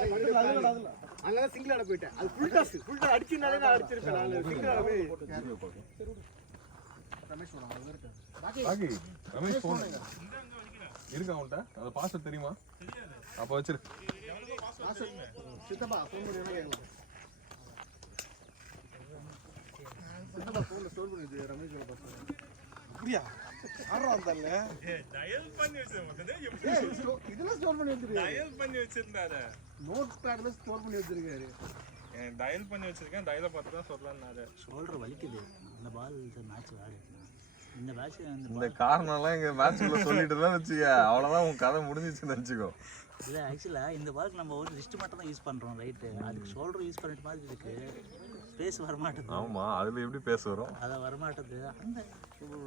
அங்கதான் சிங்கிள் ஆட போயிட்டேன். அது ஃபுல் டாஸ் அடிச்சுனாலே நான் அடிச்சிருப்பேன். நான் சிங்கிள் ஆட போய் ரமேஷ் போன் இருக்கா உன்ட்ட? அந்த பாஸ்வேர்ட் தெரியுமா? அப்ப வச்சிரு. சித்தப்பா ஃபோன் பண்ணி என்ன கேட்கலாம்? சித்தப்பா ஃபோன்ல ஸ்டோர் பண்ணி ரமேஷோட பாஸ்வேர்ட். அப்படியா? ஆறா வந்தால. டயல் பண்ணி வச்சிருந்தா எப்படி இதெல்லாம் ஸ்டோர் பண்ணி வச்சிருக்காரு. டயல் பண்ணி வச்சிருந்தாரு. நோட் பேட்ல ஸ்டோர் பண்ணி வச்சிருக்காரு. டயல் பண்ணி வச்சிருக்கேன். டயல பார்த்து தான் சொல்லலாம்னாரு. ஷோல்டர் வலிக்குது. அந்த பால் மேட்ச் விளையாடுறேன். இந்த மேட்ச் இந்த காரணம்லாம் எங்க மேட்ச்க்குள்ள சொல்லிட்டு தான் வச்சுக்க. அவ்வளவுதான் உன் கதை முடிஞ்சிச்சுன்னு நினைச்சுக்கோ. இல்லை ஆக்சுவலாக இந்த பாலுக்கு நம்ம ஒரு ரிஸ்ட் மட்டும் தான் யூஸ் பண்ணுறோம் ரைட்டு. அதுக்கு ஷோல்டர் யூஸ் பண்ணிட்டு மாதிரி இருக்கு. ஸ்பேஸ் வரமாட்டேது. ஆமா அதுல எப்படி பேச வரும்? அதை வரமாட்டேது. அந்த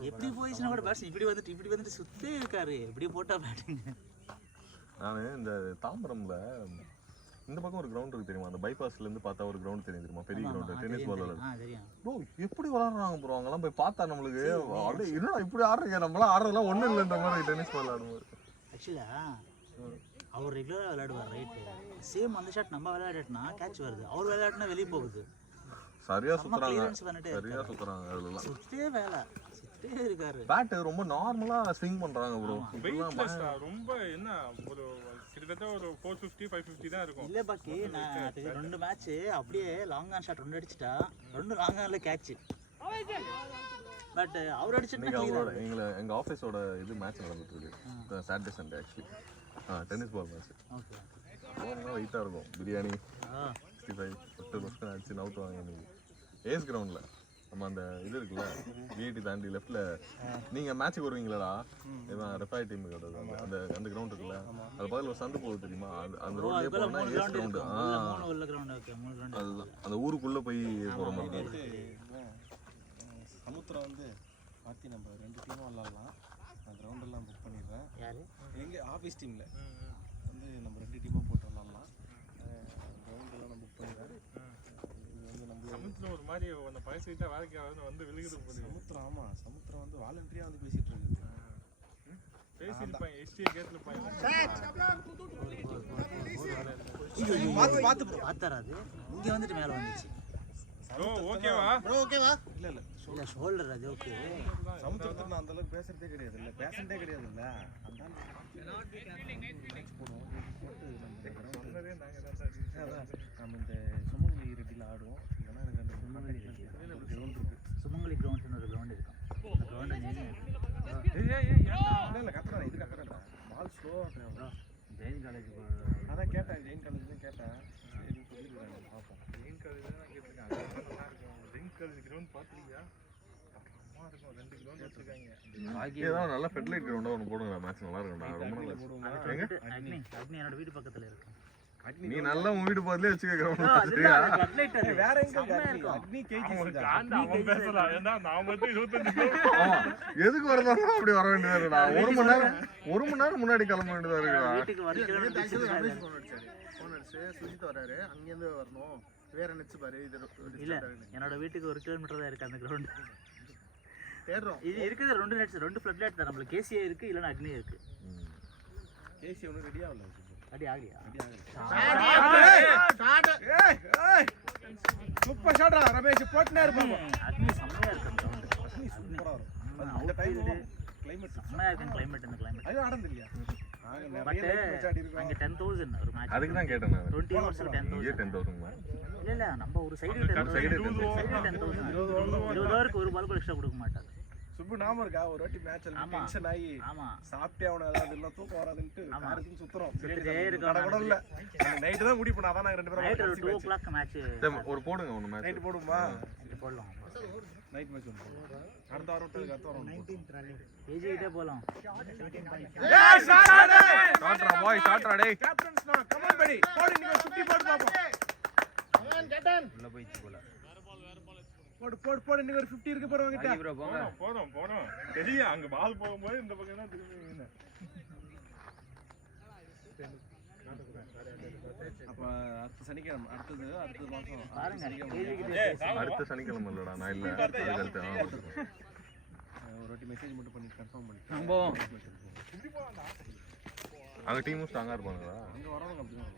எப்படி போயிடுச்சுன்னா கூட பேட்ஸ் இப்படி வந்துட்டு சுத்தே இருக்காரு. எப்படி போட்டா பேட்டிங். நான் இந்த தாம்பரம்ல இந்த பக்கம் ஒரு கிரவுண்ட் இருக்கு தெரியுமா? அந்த பைபாஸ்ல இருந்து பார்த்தா ஒரு கிரவுண்ட் தெரியும் தெரியுமா? பெரிய கிரவுண்ட் டென்னிஸ் பால் தெரியும். ப்ரோ எப்படி விளையாடுறாங்க ப்ரோ. அவங்கலாம் போய் பார்த்தா நம்மளுக்கு அப்படியே என்னடா இப்படி ஆடுறீங்க, நம்மளாம் ஆடுறதுலாம் ஒன்றும் இல்லைன்ற மாதிரி டென்னிஸ் பால் ஆடும்போது. ஆக்சுவலாக அவர் ரெகுலராக விளையாடுவார் ரைட்டு. சேம் அந்த ஷாட் நம்ம விளையாடினா கேட்ச் வருது. அவர் விளையாடினா வெளியே போகுது. சரியா சுத்துறாங்க. சரியா சுத்துறாங்க. அதெல்லாம் சுத்தே வேலை சுத்தே இருக்காரு. பேட் ரொம்ப நார்மலா ஸ்விங் பண்றாங்க ப்ரோ. ரொம்ப என்ன ஒரு கிட்டத்தட்ட ஒரு 450 550 தான் இருக்கும். இல்ல பாக்கி நான் ரெண்டு மேட்ச் அப்படியே லாங் ஆன் ஷாட் ரெண்டு அடிச்சிட்டா ரெண்டு லாங் ஆன்ல கேட்ச். பட் அவர் அடிச்சிட்டு எங்க ஆபீஸோட இது மேட்ச் நடந்துட்டு இருக்கு Saturday Sunday actually. Tennis ball match. Okay. போனா வெயிட்டா இருக்கும். பிரியாணி 65 10% அடிச்சு நவுட் வாங்க. ஏஸ் கிரவுண்ட்ல நம்ம அந்த இது இருக்குல்ல விஐடி தாண்டி லெஃப்ட்ல நீங்க மேட்சுக்கு வருவீங்களா? இவன் ரெஃபரி டீம் கிடையாது. அந்த அந்த கிரவுண்ட் இருக்குல்ல அது பக்கத்துல ஒரு சந்து போகுது தெரியுமா? அந்த ரோட்லயே போனா ஏஸ் கிரவுண்ட். அதுதான் அந்த ஊருக்குள்ள போய் போற மாதிரி. சமுத்திரம் வந்து மாற்றி நம்ம 2 டீமும் விளாட்லாம். நான் கிரவுண்டெல்லாம் புக் பண்ணிடுறேன். எங்கள் ஆஃபீஸ் டீமில் வந்து நம்ம 2 டீமாக போட்டு விளாட்லாம். கிரவுண்டெல்லாம் நான் புக் பண்ணிடுறேன். சமுத்திரம் ஒரு மாதிரி அந்த பழசிட்டா வேலைக்கு வந்து விழுகுது. சமுத்திரம் ஆமாம் சமுத்திரம் வந்து வாலண்டரியாக வந்து பேசிகிட்டு இருக்குது. பேசியிருப்பாங்க எஸ்டிஏ கேட்ல பார்த்தாராது இங்கே வந்துட்டு மேலே வந்துச்சு. ஓகேவா ஓகேவா? இல்லை இல்லை இல்லை ஷோல்டர் அது ஓகே. சமுத்திரத்தில் நான் அந்த அளவுக்கு பேசுறதே கிடையாது. இல்லை பேசுறதே கிடையாது. இல்லை நம்ம இந்த சுமங்கலி ரெட்டியில் ஆடுவோம். இல்லைன்னா எனக்கு அந்த கிரவுண்ட் இருக்கு. சுமங்கலி கிரவுண்ட்னு ஒரு கிரவுண்ட் இருக்கும். அந்த கிரவுண்ட் இல்லை கத்துறேன். இது கத்துறேன். பால் ஸ்லோவாக ஜெயின் காலேஜ் அதான் கேட்டேன். ஜெயின் காலேஜ் கேட்டேன். சொல்லிடுறாங்க பார்ப்போம். ஜெயின் காலேஜ் தான் கேட்டிருக்காங்க. நல்லா இருக்கும். ஜெயின் காலேஜ் கிரவுண்ட் பார்த்துருக்கியா? அம்மா இருக்கும். 2 கிரவுண்ட் வச்சிருக்காங்க. ஏதோ நல்ல ஃபெட்லைட் கிரவுண்டா ஒன்று போடுங்க. மேட்ச் நல்லா இருக்கும்டா. ரொம்ப நல்லா இருக்கு. அக்னி என்னோட வீட்டு பக்கத்தில் இருக்கு. நீ நல்லா உன் வீடு பக்கத்துலயே வச்சுக்க கிரவுண்ட். வேற எங்க அக்னி கேஜி அவன் பேசலாம். ஏன்னா நான் மட்டும் 25 எதுக்கு வரதானோ அப்படி வர வேண்டியதா இருக்குடா. ஒரு மணி நேரம் முன்னாடி கிளம்ப வேண்டியதா இருக்குடா. வீட்டுக்கு வரணும். ஃபோன் அடிச்சு சுஜித் வராரு. அங்கேருந்து வரணும். வேற நினைச்சு பாரு. இது இல்ல என்னோட வீட்டுக்கு 1 கிலோமீட்டர் தான் இருக்கு அந்த கிரவுண்ட். தேடுறோம். இது இருக்குது 2 நெட்ஸ் 2 ஃப்ளட் லைட் தான். நம்மளுக்கு கேசியே இருக்கு இல்லனா அக்னி இருக்கு. கேசி ஒண்ணு ரெடி ஆகல. ரெடி ஆகலையா? சூப்பர் ஷாட்ரா ரமேஷ் போட்டுனே இருப்பாங்க. அக்னி செம்மையா இருக்கு அந்த கிரவுண்ட். அக்னி சூப்பரா இருக்கும். அந்த டைம் கிளைமேட் செம்மையா இருக்கு. கிளைமேட் இந்த கிளைமேட் அது ஆடந்தில்லையா? பட் அங்க 10000 ஒரு மேட்ச். அதுக்கு தான் கேட்டேன் நான். 20 ஓவர்ஸ்க்கு 10000. 10,000 இல்ல நம்ம ஒரு சைடு 10000 20 ஓவருக்கு ஒரு பால் கூட எக்ஸ்ட்ரா கொடுக்க மாட்டாங்க. சுப்பு நாம இருக்கா ஒரு வாட்டி மேட்ச்ல டென்ஷன் ஆகி சாப்பிட்டே அவன அதாவது இல்ல தூக்கம் வராதுன்னு காருக்கு சுத்துறோம். கடகடல்ல நைட் தான் முடிவு பண்ணா தான் நாங்க 2 பேரும் நைட் 2 o'clock மேட்ச். ஒரு போடுங்க ஒன்னு மேட்ச். நைட் போடுமா? நைட் போடலாம். நைட் மேட்ச் ஒன்னு. அடுத்த வாரம் விட்டு அடுத்த வாரம் 19th ரன்னிங். ஏஜி கிட்ட போலாம். ஏய் ஷாட்ரா பாய் ஷாட்ரா டேய். கேப்டன்ஸ் நோ கம் ஆன் படி. போடு நீங்க சுத்தி போடு பாப்போம். Come on captain. உள்ள போயிச்சு போல. போடு நீங்க ஒரு 50 இருக்கு போறவங்க கிட்ட. ப்ரோ போறோம். தெரியும் அங்க பால் போகும்போது இந்த பக்கம் தான் திரும்பி நின்னு. அப்ப அடுத்த சனிக்கிழமை அடுத்த மாசம் பாருங்க. அடுத்த சனிக்கிழமை இல்லடா நான் இல்ல. அதுக்கு ஒரு வாட்டி மெசேஜ் மட்டும் பண்ணி கன்ஃபார்ம் பண்ணி. நம்போம். அங்க டீமும் ஸ்ட்ராங்கா இருப்பாங்களா? அங்க வரவங்க அப்படிதான்.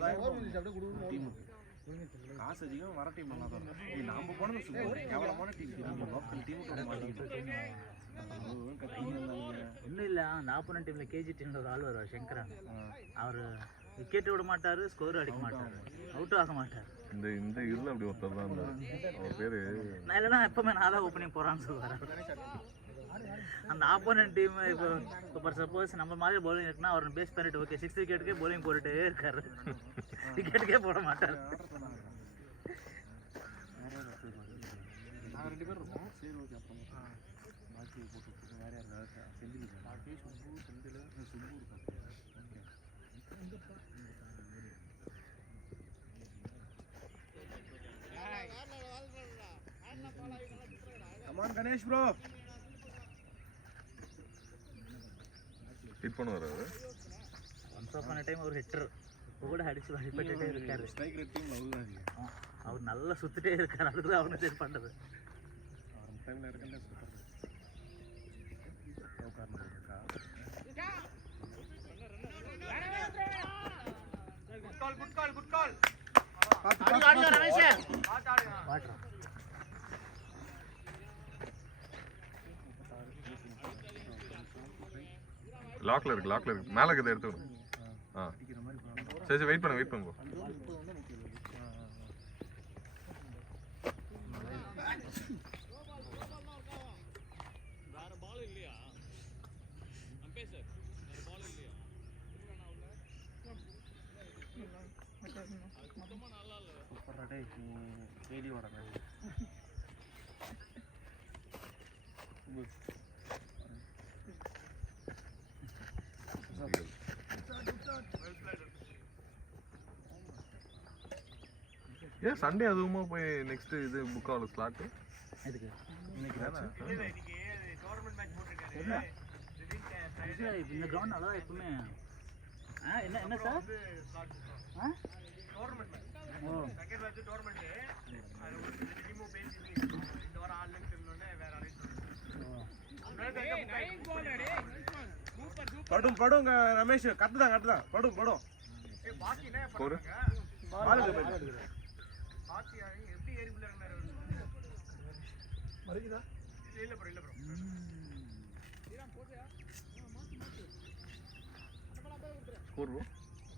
50,000 டீமுக்கு காசு அதிகம் வர டீம் நல்லா தான் இருக்கும். நாம போனது சூப்பர் கேவலமான டீம் நம்ம லோக்கல் டீமுக்கு மாட்டிக்கிட்டோம். இன்னும் இல்லை அந்த ஆப்போனன்ட் டீமில் கேஜி டீமில் ஒரு ஆள் வருவார் சங்கரன். அவர் விக்கெட் விட மாட்டார், ஸ்கோர் அடிக்க மாட்டார், அவுட்டும் ஆக மாட்டார். இந்த இதில் அப்படி ஒருத்தர் தான் இருந்தார். அவர் பேர் நான் இல்லைனா எப்பவுமே நான் தான் ஓப்பனிங் போகிறான்னு சொல்லுவார். அந்த ஆப்போனன்ட் டீம் இப்போ சப்போஸ் நம்ம மாதிரி பவுலிங் இருக்குன்னா அவர் பேஸ் பண்ணிட்டு ஓகே 6 விக்கெட்டுக்கே பவுலிங் போட்டுட்டே இருக்காரு, விக்கெட்டுக்கே போட மாட்டார். நாங்கள் 2 பேர் இருக்கோம். சரி ஓகே அப்போ பாக்கி போட்டு வேறு யார் செந்தில் பாக்கி சுப்பு செந்தில் சுப்பு இருக்கா. Come on Ganesh bro. ஹிட் பண்ணுவார் அவர். ஒன்ஸ் அப்பான டைம் ஒரு ஹிட்டர் இப்போ கூட அடிச்சு வழிபட்டுட்டே இருக்காரு. Striker team லவ்லாதீங்க. அவர் நல்லா சுத்திட்டே இருக்காரு, அதுக்கு தான் அவனு செட் பண்ணுறது. அவர் டைமில் இருக்கேன் சூப்பர் இருக்கா. குட் கால் லாக்ல இருக்கு மேலே இருக்கிறத எடுத்துக்கணும். ஆ சரி வெயிட் பண்ணுங்க. ஏன் சண்டே அதுவுமா போய் நெக்ஸ்ட் இது புக் ஆகல ஸ்லாட் இதுக்கு இன்னைக்கு இந்த கிரவுண்ட் நல்லா எப்பவுமே என்ன சார் படும் ரமேஷ் கட்டுதான் படும் ஒரு score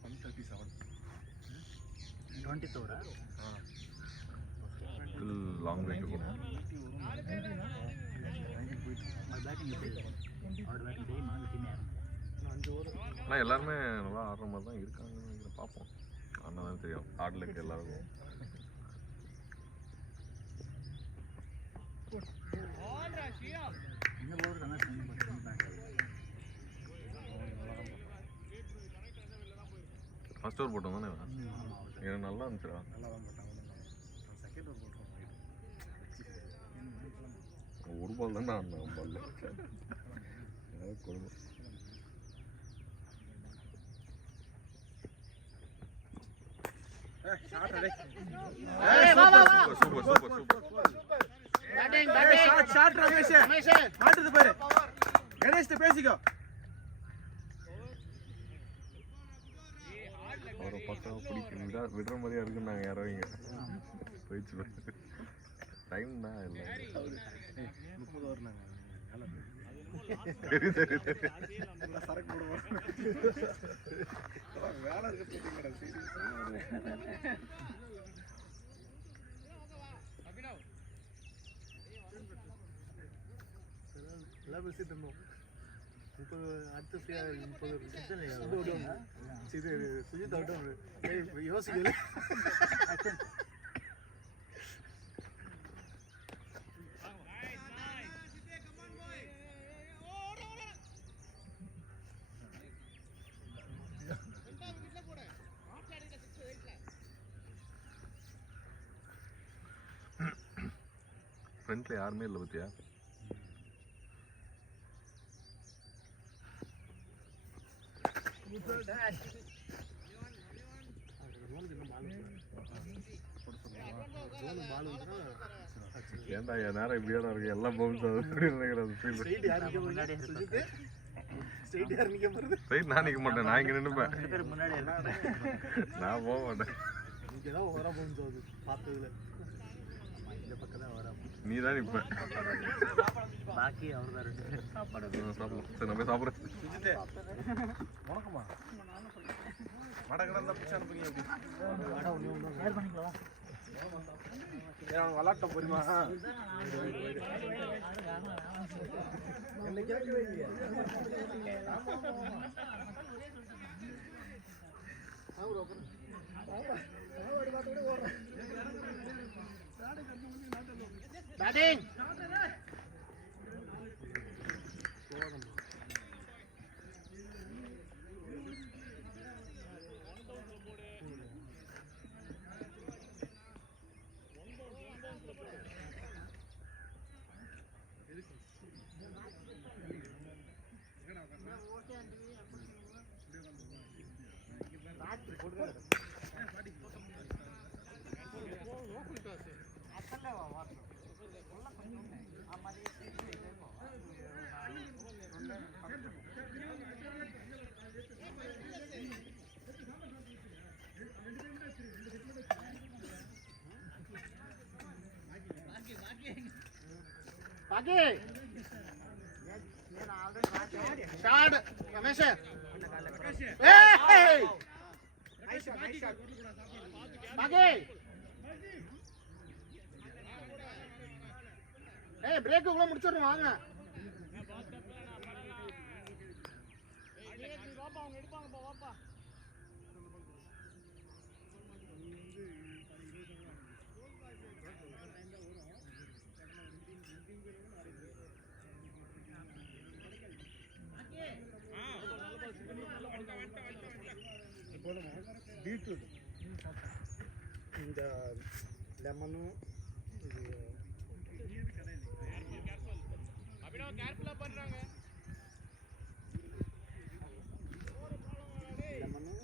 137 24 long way to go. ஆனால் எல்லாருமே நல்லா ஆடுற மாதிரி தான் இருக்காங்கன்னு நினைக்கிறேன். பார்ப்போம், ஆனால் தான் தெரியும் ஆடலுக்கு எல்லாருக்கும். ஃபர்ஸ்ட் ஓவர் போட்டோம் தானே, எனக்கு நல்லா இருந்துச்சுடா. ஒரு பால் தானே ஆடினேன், பால்ல கொடுமை. பேசிக்கோ. அவரை பார்த்தா பிடிக்கும், விடுற மாதிரியா இருக்குன்னு நாங்கள் யாரோ இங்கே போயிடுச்சு. டைம் தான் இல்லை. சரி சரக்கு போடுவோம் வேலை இருக்கு. எல்லாம் பேசிட்டு இருந்தோம். 30 அடுத்த 30 சுஜித் அவுட் யோசிக்கல. ஃப்ரெண்ட்ல யாருமே இல்லை பத்தியா. ஏன்டா என் நேரம் இப்படியாடா இருக்கு, எல்லாம் பவுன்ஸ் ஆகுது அப்படின்னு நினைக்கிறேன். ஸ்ட்ரைட் யார் நிக்க போறது? ஸ்ட்ரைட் நான் நிக்க மாட்டேன், நான் இங்க நின்னுப்பேன். 2 பேர் முன்னாடி இருக்காங்க. நான் போக மாட்டேன். இங்க தான் ஓவரா போகுது தோது பார்த்ததுல. இந்த பக்கம் தான் ஓவரா. நீ தான் நிப்ப. பாக்கி அவர்தான் 2 பேர் சாப்பாடு. சாப்பிடு. சரி நம்ம சாப்பிடுறோம். சுஜிதே. வணக்கம்மா. மடகடந்தா பிச்சை அனுப்புங்க எப்படி? ஷேர் பண்ணிக்கலாம். அவன் விளாட்ட போறிமா? என்ன கேட்கவே இல்லையா? பேட்டிங் பாக்கி ஸ்டார்ட் ரமேஷ். ஏய் பாக்கி ஏய் பிரேக் உள்ள முடிச்சிரணும் வாங்க. பீட்ரூட் இந்த லெமனு இது லெமனு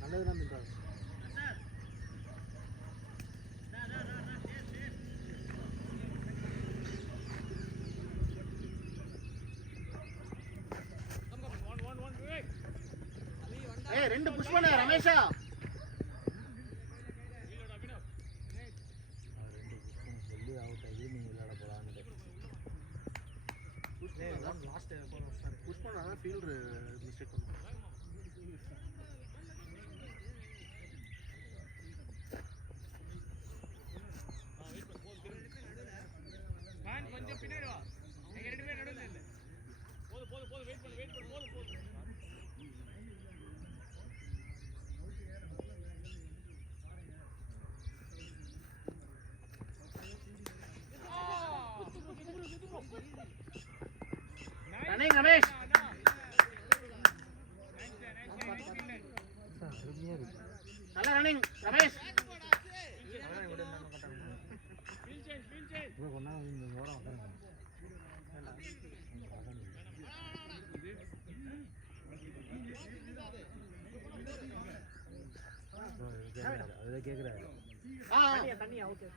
நல்லதுதான் தின்றாங்க. ஏய் 2 புஷ் பண்ணு ரமேஷா. சொல்லி அவுட் ஆகி நீங்க விளையாட போறான்னு. லாஸ்ட் புஷ் பண்ணா ஃபீல்டர் மிஸ்டேக் பண்ணும். கொஞ்சம் பின்னாடி வா. நீங்க 2 பேர் நடுவுல இல்ல. போடு வெயிட் பண்ணு போடு. ரன்னிங் ரமேஷ். நல்ல ரன்னிங் ரமேஷ். அதுல கேக்குறாரு. தண்ணியா ஓகே.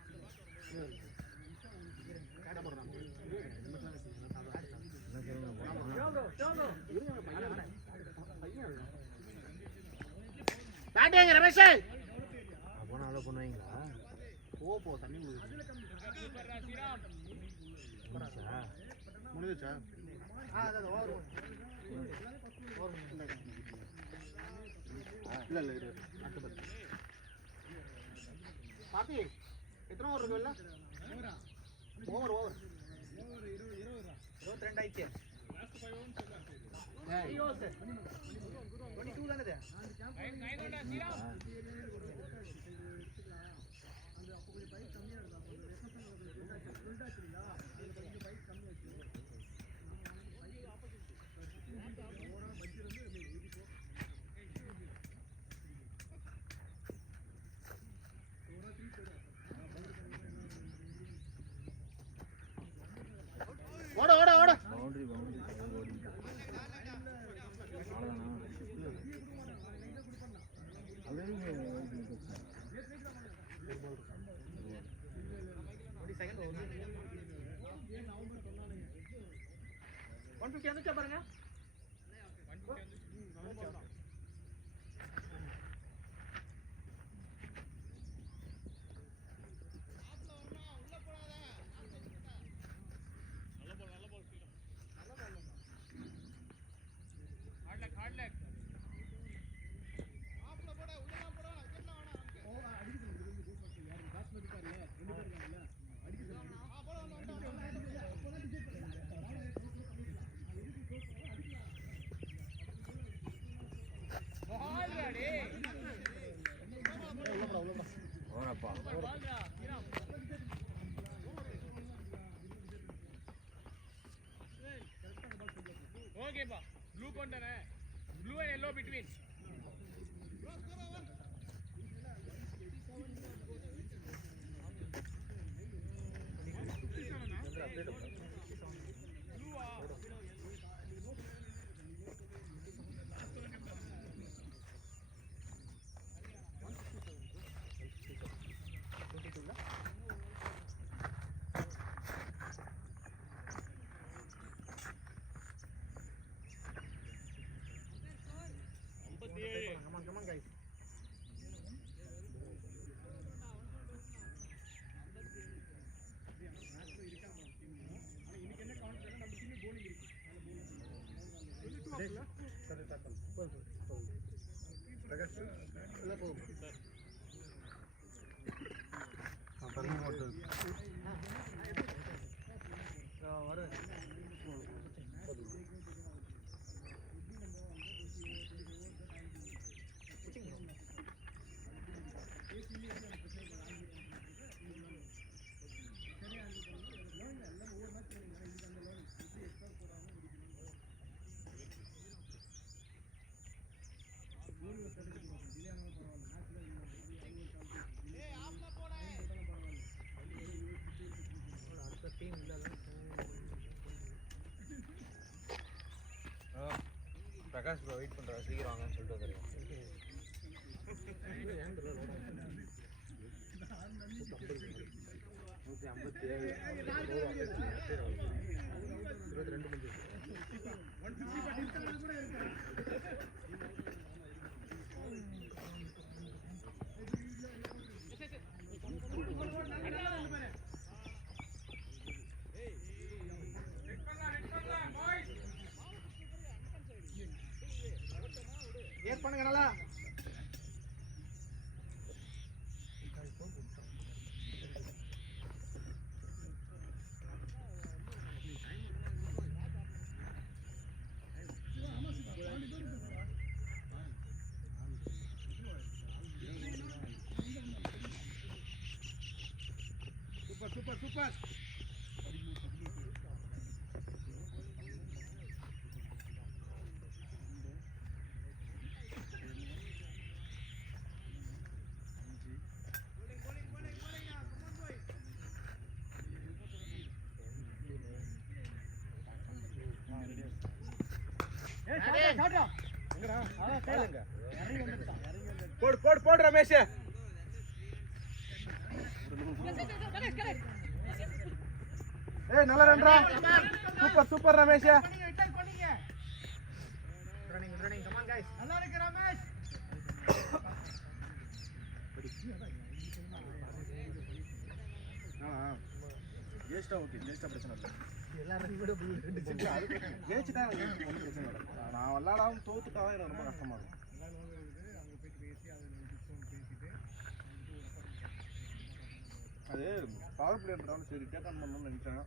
பேட்டிங் ரமேஷ். போனா அலோ பண்ணுவீங்களா? போ தண்ணி முடிஞ்சுச்சா? அது ஓவர். இல்ல இரு பாத்தி எத்தனை ஓவர் இருக்குல்ல? ஓவர் 22 ஆயிடுச்சு. லாஸ்ட் 5 ஓவர்ஸ் ஓட ஓட ஓட பவுண்டரி ஓடி பாருங்க ஓகேப்பா ப்ளூ கொண்டனே blue and yellow between Come on, guys. Prakash bro wait பண்ணுறாரு சீக்கிரம் வாங்கன்னு சொல்லிட்டு வந்துருக்கேன். பண்ணுங்க நல்லா சூப்பர் சூப்பர் போடு போடு போடு ரமேஷ் ஏய் நல்ல ரன்ரா super super Ramesh running running come on guys நல்லா இருக்கு ரமேஷ் ஜெயிச்சா ஓகே ஜெயிச்சா பிரச்சனை இல்லை எல்லாரும் கூட ஜெயிச்சுட்டா எனக்கு ஒன்றும் பிரச்சனை இல்லை நான் விளாடாம தோத்துட்டா தான் எனக்கு ரொம்ப கஷ்டமா இருக்கும் அது பவர் பிளேயர்ன்றதால சரி டேக் ஆன் பண்ணணும்னு நினைச்சேன்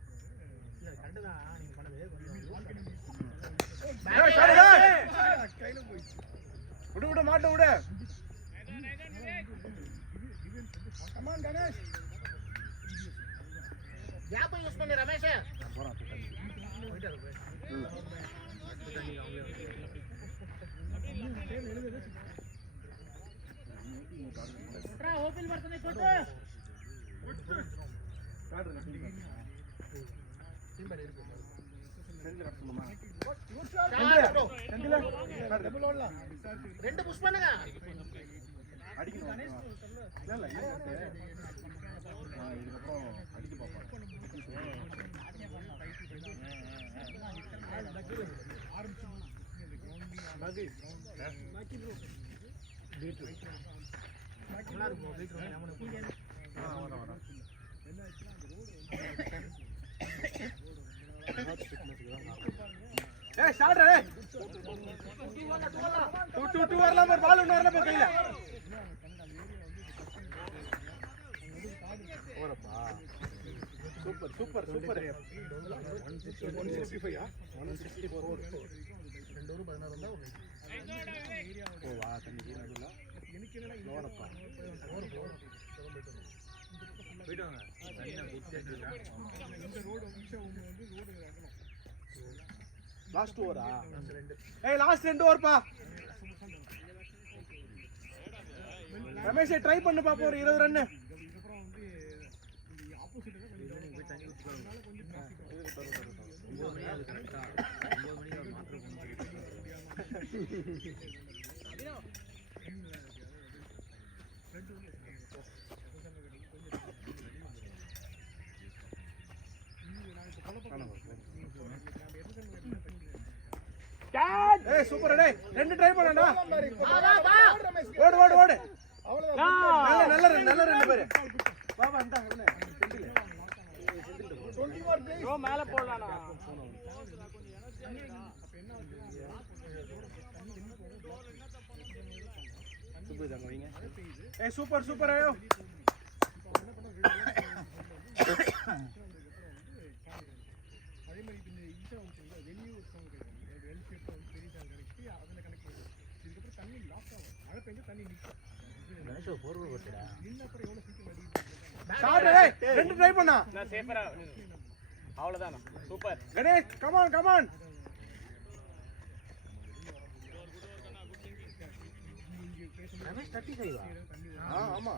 விடு விடு மாட்ட விடு. கமான் கணேஷ். கேப் யூஸ் பண்ணி ரமேஷ் ஓபன் ಮಾಡ್ತಾನೆ ಕೊಟ್ಟು ரெண்டு புஷ் பண்ணுங்க அடிக்கணும். இல்ல இல்ல இதுக்கப்புறம் அடிக்க பார்ப்போம். ஏய் ஸ்டார்ட் ரே 2 வரலாம் பால் ஒன்னு வரலாம் கையில ஓரப்பா சூப்பர் சூப்பர் சூப்பர் 165 164 ரெண்டு ஒரு 16 வந்தா ஓ வா தண்ணி நடுல எனக்கு என்னடா ஓரப்பா போய்டாங்க தண்ணியா குடிச்சிட்டீங்க இந்த ரோட் வந்து ரோட் இறங்கணும் லாஸ்ட் ஓவரா ஏய் லாஸ்ட் 2 ஓவர்ப்பா ரமேஷ் ட்ரை பண்ணு பாப்போம் ஒரு 20 ரன் இதுக்கப்புறம் வந்து ஆப்போசிட் போய் தண்ணி ஊத்திக்கலாம் கொஞ்சம் 9 மணி அது கரெக்ட்டா 9 மணிக்கு ஒரு மாத்திரை ஏய் சூப்பர் டேய் ரெண்டு ட்ரை பண்ணடா ஓடு ஓடு ஓடு அவ்வளவுதான் நல்ல ரெண்டு பேர் பாபா இந்த என்ன செந்தில் 21 ப்ளீஸ் ப்ரோ மேல போடலாம்டா சூப்பர் ஜங்க வைங்க ஏய் சூப்பர் சூப்பர் ஆயோ அதே மாதிரி இந்த இன்ஷா வந்து வெளியூர் இருக்கவங்க வெல் ஷேப் பெரிய சால் கரெக்ட் அதன கனெக்ட் இதுக்கு அப்புறம் தண்ணி லாக் ஆகும் மழை பெஞ்சா தண்ணி நிக்கும் கணேஷ் போர்வல் போட்டுடா நின்ன அப்புறம் எவ்வளவு சீக்கிரம் அடி ஸ்டார்ட் ஏய் ரெண்டு ட்ரை பண்ணா நான் சேஃபரா அவ்வளவுதான் super Ganesh come on Ramesh 35 ஆமா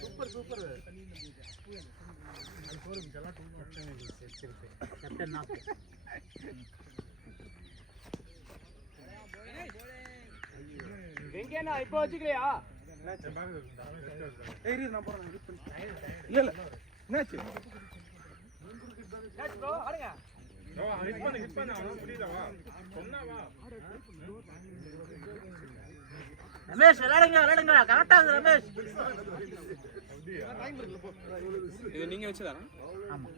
சூப்பர் சூப்பர் வெங்கேனா இப்போ வச்சுக்கலையா ஏய் நான் போறேன் இல்ல இல்ல என்னாச்சு நெக்ஸ்ட் ப்ரோ ஆடுங்க ஹிட் பண்ணு அவன் புரியலவா சொன்னாவா ரமேஷ் விளையாடுங்க கரெக்டா இருக்கு ரமேஷ் இது நீங்க வச்சதானா ஆமா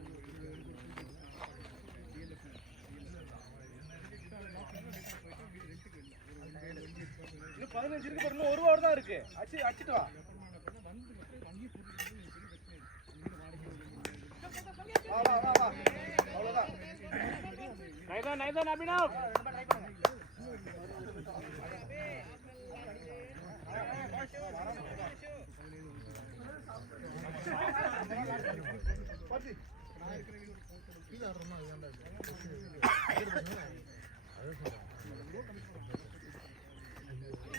இன்னும் 15 இருக்கு பாருங்க ஒரு ஓவர் தான் இருக்கு அடிச்சிட்டு வா வா வா வா அவ்வளவுதான் நைதான் அபினவ்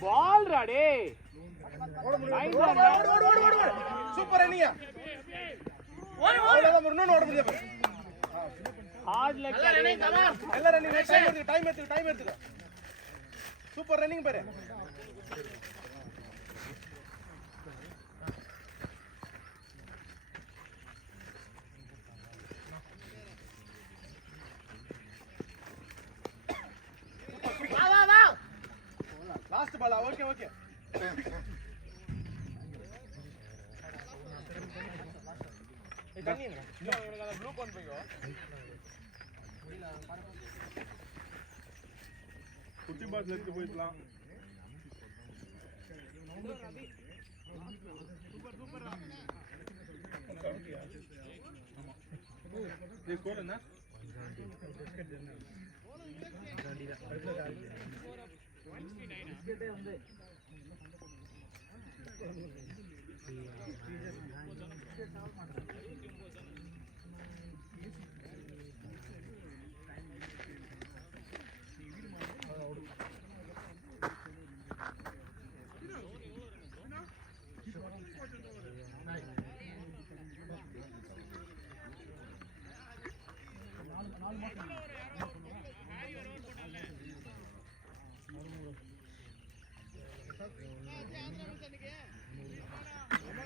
பால் ராடே சூப்பர் அனியா அவ்வளவுதான் இன்னொன்னு ஓட முடியாது ஹார்ட் லெக் எல்லா ரன்னிங் டைம் எடுத்துக்க சூப்பர் ரன்னிங் பாரு லாஸ்ட் பால் ஓகே ஓகே தண்ணி ப்ளூ கொண்டு போய்க்கோ குட்டி பால் எடுத்து போயிடலாம் சூப்பர் சூப்பர் ஸ்கோர் என்ன?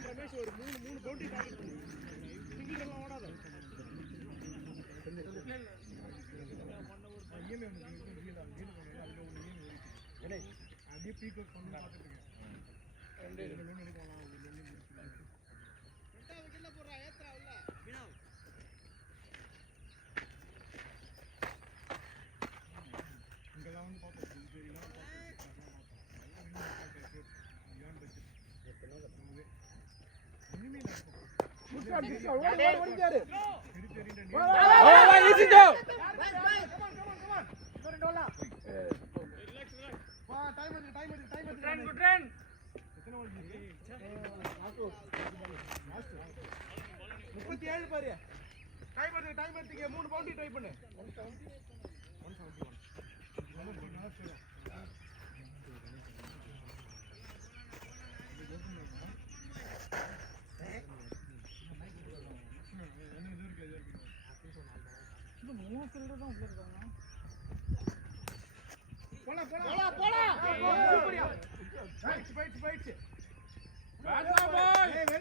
ரமேஷ் ஒரு மூணு பவுண்டரி டார்கெட் பண்ணு. சிங்கிள் எல்லாம் ஓடாத. இஎம்ஐ வந்து அப்படியே பீக் அவுட் பண்ணி பார்த்துட்டு இருக்கேன். லோன் எடுக்கலாம். இங்கெல்லாம் வந்து பார்த்தோம். பாரு டைம் எடுத்துக்க 3 பவுண்டரி ட்ரை பண்ணு.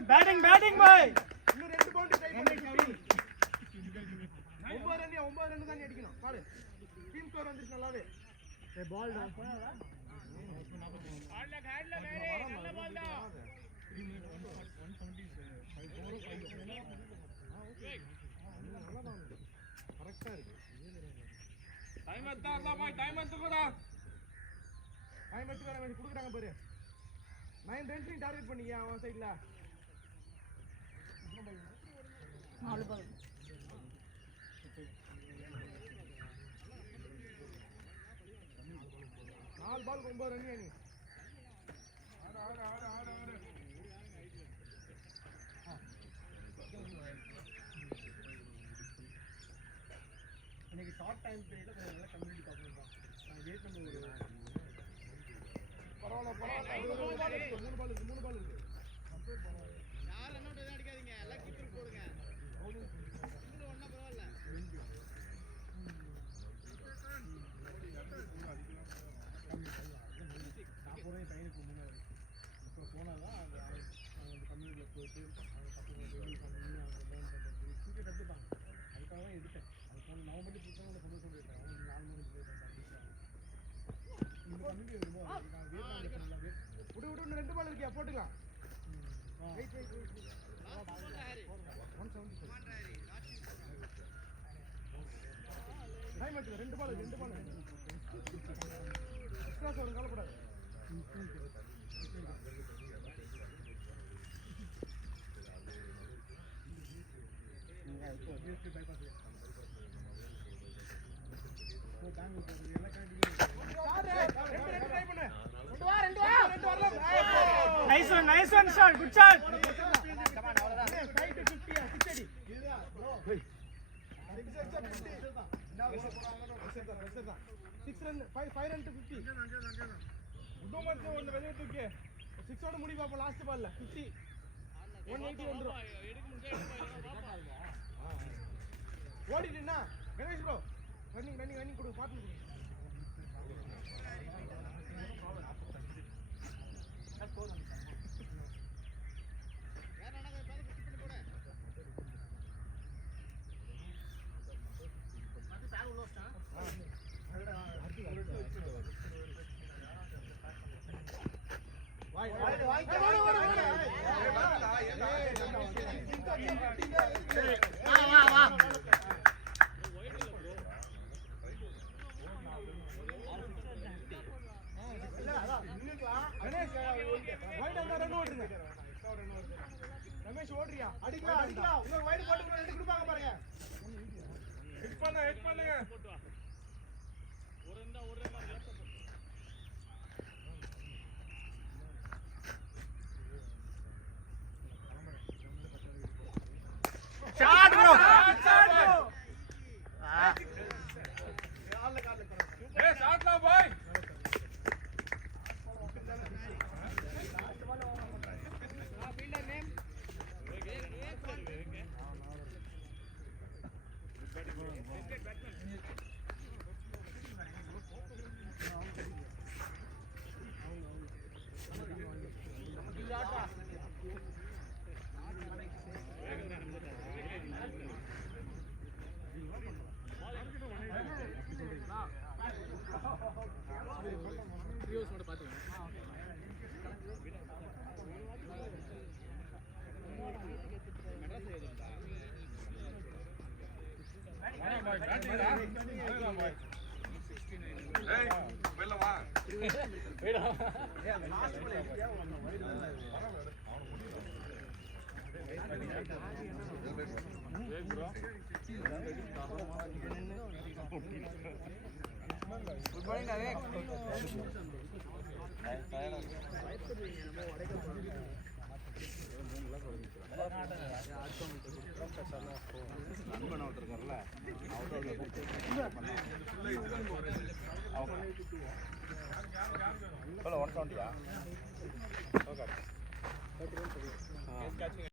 171 பேட்டிங் பாய். இன்னும் 2 பவுண்டரி ட்ரை பண்ணு. 9 ரன் தான் அடிக்கணும். பாரு டீம் ஸ்கோர் வந்துச்சு நல்லாவே. பால் டா ஹேட்ல நல்ல பால் டா. 170 கரெக்ட்டா இருக்கு. டைம் எடுத்துறடா பாய், டைம் எடுத்துக்கடா. டைம் எடுத்துக்கற வேண்டி குடுக்குறாங்க பாரு. 9 ரன்ஸ் டார்கெட் பண்ணீங்க அவன் சைடுல. 4 பால். 4 பால் 9 ரன் நீ. ஆடு. இன்னைக்கு ஷார்ட் டைம் பீரியட்ல கொஞ்சம் நல்லா கம்யூனிட்டி பாக்கணும். நான் வெயிட் பண்ணி பரவாயில்ல. 3 பால் இருக்கு. யார் ரன் அவுட் எதுவும் அடிக்காதீங்க. எல்லாம் கீப்பர் போடுங்க. இன்னும் ஒண்ணா பரவாயில்ல. நான் போறேன் டைமுக்கு முன்னாடி. இப்போ போனாதான் அந்த கம்யூனிட்டியில் போயிட்டு கிரிக்கெட் எடுத்துட்டாங்க. அதுக்காக தான் எடுத்தேன். அதுக்காக நான் மட்டும் பிடிச்சா அந்த கொண்டு சொல்லிட்டேன். அவனுக்கு 4 மணிக்கு போயிட்டேன். இந்த கம்யூனிட்டி விடு. 2 பால் இருக்கியா போட்டுக்கலாம். வெயிட் 175. டைம் எடுத்து 2 பால் எக்ஸ்ட்ரா ஒரு கவலைப்படாது. Nice one, shot. Good shot. Five run to 50. வெளியே தூக்கி 6 ஓட முடி பாப்போம். லாஸ்ட் பால்ல 50 180 வந்துரும். ஓடிடுனா கணேஷ் ப்ரோ ரன்னிங் கொடு பாத்து கொடு. ரமேஷ் ஓடுறியா? அடிக்கலாம். இன்னொரு வைடு போட்டு 2 கொடுப்பாங்க பாருங்க. 170.